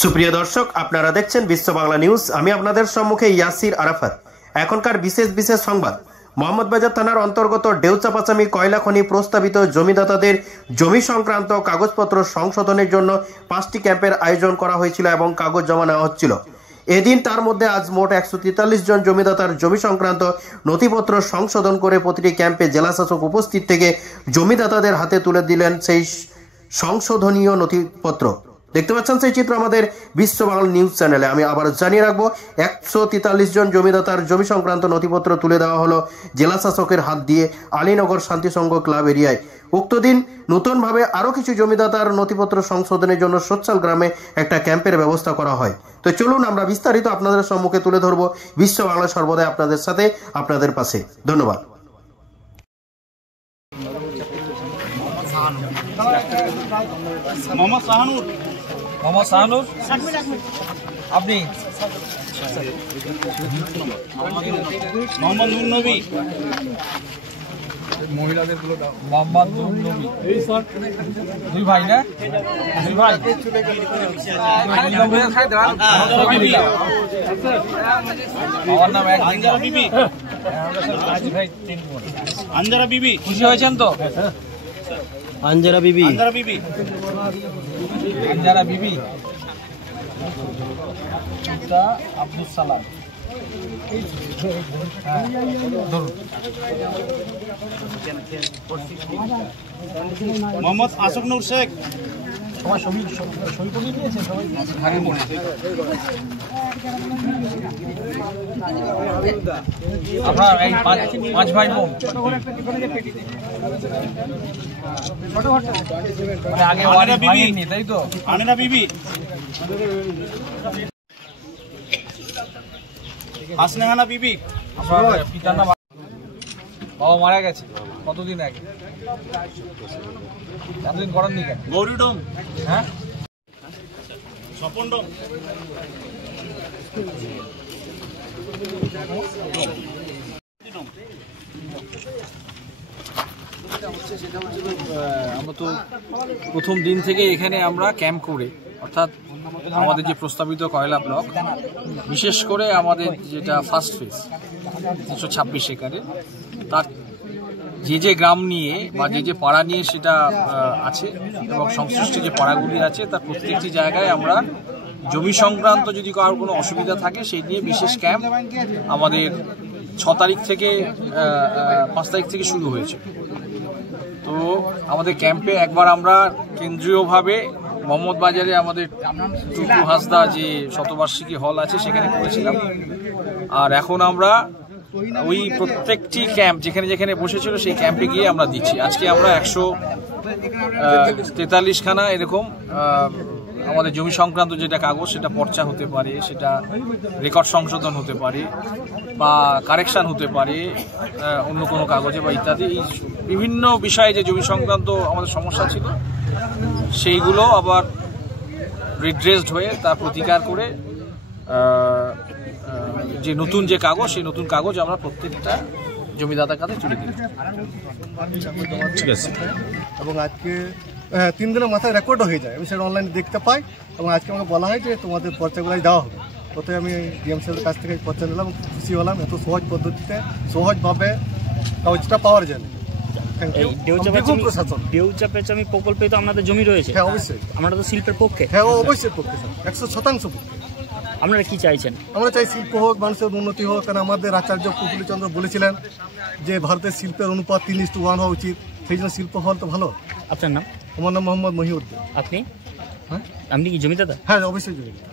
সুপ্রিয় দর্শক, আপনারা দেখছেন বিশ্ব বাংলা নিউজ। আমি আপনাদের সম্মুখে ইয়াসির আরাফাত। এখনকার বিশেষ সংবাদ। মোহাম্মদবাজার থানার অন্তর্গত ডেউচাপাচামি কয়লা খনি প্রস্তাবিত জমিদাতাদের জমি সংক্রান্ত কাগজপত্র সংশোধনের জন্য 5টি ক্যাম্পের আয়োজন করা হয়েছিল এবং কাগজ জমা নেওয়া হচ্ছিল। এদিন তার মধ্যে আজ মোট 143 জন জমিদাতার জমি সংক্রান্ত নথিপত্র সংশোধন করে প্রতিটি ক্যাম্পে জেলাশাসক উপস্থিত থেকে জমিদাতাদের হাতে তুলে দিলেন সেই সংশোধনীয় নথিপত্র। দেখতে পাচ্ছেন সেই চিত্র আমাদের বিশ্ব বাংলা নিউজ চ্যানেলে। আমি আবার জানিয়ে রাখবো, 143 জন জমিদাতার জমি সংক্রান্ত নথিপত্র তুলে দেওয়া হলো জেলা শাসকের হাত দিয়ে আলীনগর শান্তিসংঘ ক্লাব এরিয়ায়। উক্ত দিন নতুনভাবে আরও কিছু জমিদাতার নথিপত্র সংশোধনের জন্য সোচ্চাল গ্রামে একটা ক্যাম্পের ব্যবস্থা করা হয়। তো চলুন আমরা বিস্তারিত আপনাদের সম্মুখে তুলে ধরবো। বিশ্ব বাংলা সর্বদাই আপনাদের সাথে, আপনাদের পাশে। ধন্যবাদ। মোহাম্মদ শাহানুর আপনি মোহাম্মদ নুর নবী মহিলাদের গুলো মোহাম্মদ নুর নবী দুই ভাই না দুই ভাই আমার নাম আঞ্জারা বিবি। আঞ্জারা বিবি খুশি হয়েছেন তো? আঞ্জারা বিবি আব্দুল সালাম মোহাম্মদ আসফ নূর শেখ। আপনার এই 5 ভাই বোন আগে ভাঙেননি, তাই তো? আমিনা বিবি, হাসনাহানা বিবি। আপনার পিতার নাম? বাবা মারা গেছে কতদিন আগে? এতদিন করেননি কেন? গৌরীডোম, হ্যাঁ স্বপন ডোম। আমরা তো প্রথম দিন থেকে এখানে আমরা ক্যাম্প করে, অর্থাৎ আমাদের যে প্রস্তাবিত কয়লা ব্লক, বিশেষ করে আমাদের যেটা ফার্স্ট ফেজ 326 একরে, তার যে গ্রাম নিয়ে বা যে পাড়া নিয়ে সেটা আছে এবং সংশ্লিষ্ট যে পাড়াগুলি আছে তার প্রত্যেকটি জায়গায় আমরা জমি সংক্রান্ত যদি কারোর কোনো অসুবিধা থাকে সেই নিয়ে বিশেষ ক্যাম্প আমাদের 6 তারিখ থেকে 5 তারিখ থেকে শুরু হয়েছে। তো আমাদের ক্যাম্পে একবার আমরা কেন্দ্রীয়ভাবে মোহাম্মদবাজারে আমাদের টুকু হাসদা যে শতবার্ষিকী হল আছে সেখানে করেছিলাম। আর এখন আমরা ওই প্রত্যেকটি ক্যাম্প যেখানে যেখানে বসেছিল সেই ক্যাম্পে গিয়ে আমরা দিচ্ছি। আজকে আমরা 143 খানা এরকম আমাদের জমি সংক্রান্ত যেটা কাগজ, সেটা পর্চা হতে পারে, সেটা রেকর্ড সংশোধন হতে পারে বা কারেকশান হতে পারে অন্য কোনো কাগজে বা ইত্যাদি, এই বিভিন্ন বিষয়ে যে জমি সংক্রান্ত আমাদের সমস্যা ছিল সেইগুলো আবার রিড্রেসড হয়ে তার প্রতিকার করে যে নতুন যে কাগজ, সেই নতুন কাগজ আমরা প্রত্যেকটা জমিদাতার কাছে তুলে দিই। ঠিক আছে। এবং আজকে 3 দিনের মাথায় রেকর্ডও হয়ে যায়, আমি সেটা অনলাইনে দেখতে পাই। এবং আজকে আমাকে বলা হয় যে তোমাদের পর্চাগুলাই দেওয়া হবে। প্রথমে আমি ডিএমসির কাছ থেকে পর্চা নিলাম, খুশি হলাম এত সহজ পদ্ধতিতে সহজভাবে কাগজটা পাওয়ার জন্য। ডেউচাপাচামি প্রকল্পে তো আপনাদের জমি রয়েছে? হ্যাঁ অবশ্যই। আমরা তো শিল্পের পক্ষে। হ্যাঁ অবশ্যই পক্ষে, 100% পক্ষে। আপনারা কি চাইছেন? আমরা চাই শিল্প হোক, মানুষের উন্নতি হোক। কারণ আমাদের আচার্য প্রফুল্লচন্দ্র বলেছিলেন যে ভারতের শিল্পের অনুপাত 3:1 হওয়া উচিত, সেই জন্য শিল্প হওয়ার তো ভালো। আপনার নাম? আমার নাম মোহাম্মদ মহিউদ্দিন। আপনি? হ্যাঁ, আপনি কি জমিদাতা? হ্যাঁ অবশ্যই জমিদাতা।